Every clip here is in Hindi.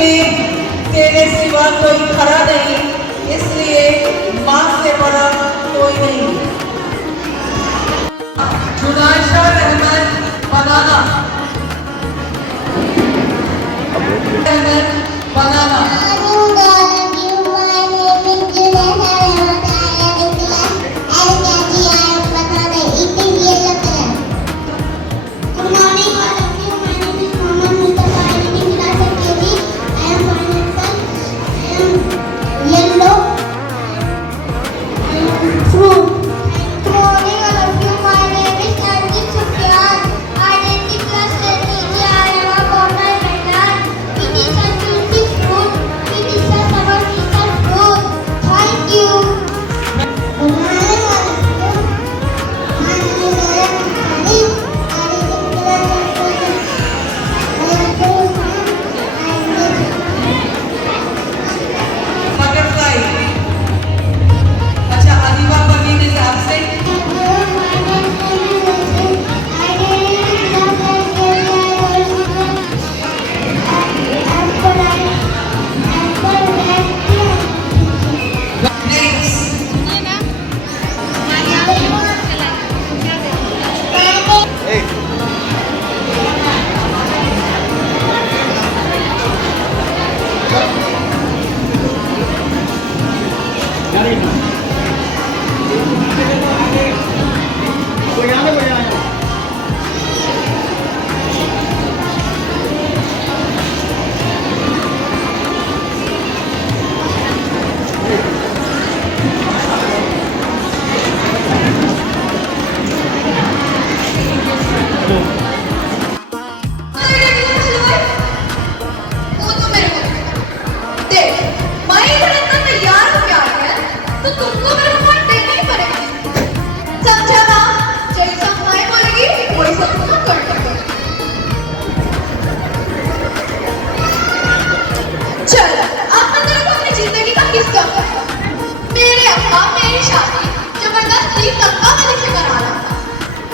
में तेरे सिवा कोई खड़ा नहीं, इसलिए माँ से बड़ा कोई नहीं। जुनायशा रहमत बनाना, बनाना।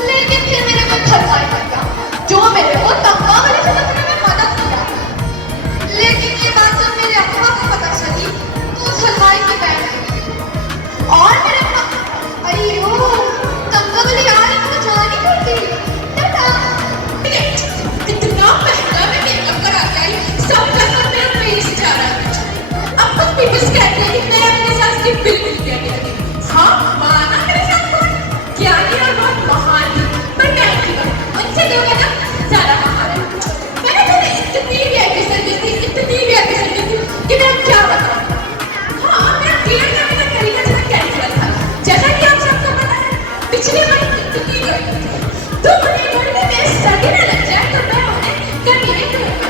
लेकिन फिर मेरे को खलवाई लगा जो मेरे को तब्बा वाले से बचने में मदद किया। लेकिन ये बात जब मेरे अब्बा को पता चली तो उस हलवाई की बैठ गई और मेरे अरे ओ तब्बा वाली यार इसको जानी पड़ती टाटा। इतना महंगा मैं मेकअप करा के आई, सब का सब मेरा फेस जा रहा है। अब कुछ भी बस कहते हैं कि मैं अपने साथ की बिल्कुल क्या कहती हाँ माना मेरे साथ क्या किया बहुत महान है, पर क्या किया उनसे दो ना ज़्यादा महान है। मैंने तुम्हें इतनी भी अच्छी सर्विस दी, इतनी भी अच्छी सर्विस दी कि मैं क्या बताऊँ। हाँ मेरा क्लियर करने का तरीका जरा कैंसिल था, जैसा कि आप सबको पता है पिछले महीने इतनी गर्मी थी तो मुझे गर्मी में सर्दी न लग जाए तो मैं उन्हें गर्मी में करूँगा।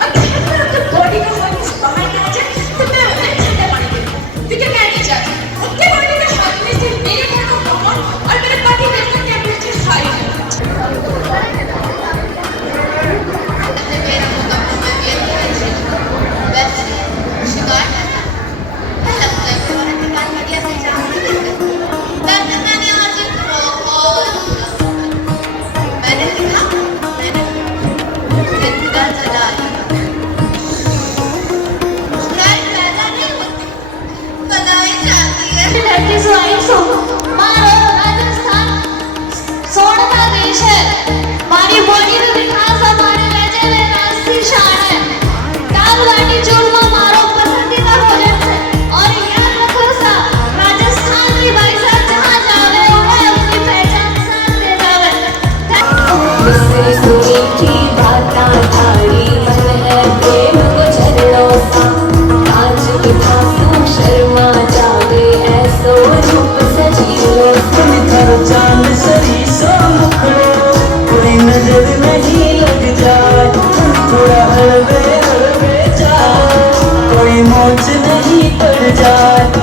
और अगर बॉडी का हॉर्मोन्स बाहर ना आ जाए तो मैं उन्हें ठंडा पानी देता, क्योंकि मैं नहीं चाहती उनके बॉडी में हाथ में से मेरे हार्मोन और मेरे बॉडी में का टेम्परेचर हाई है। नहीं पड़ जाए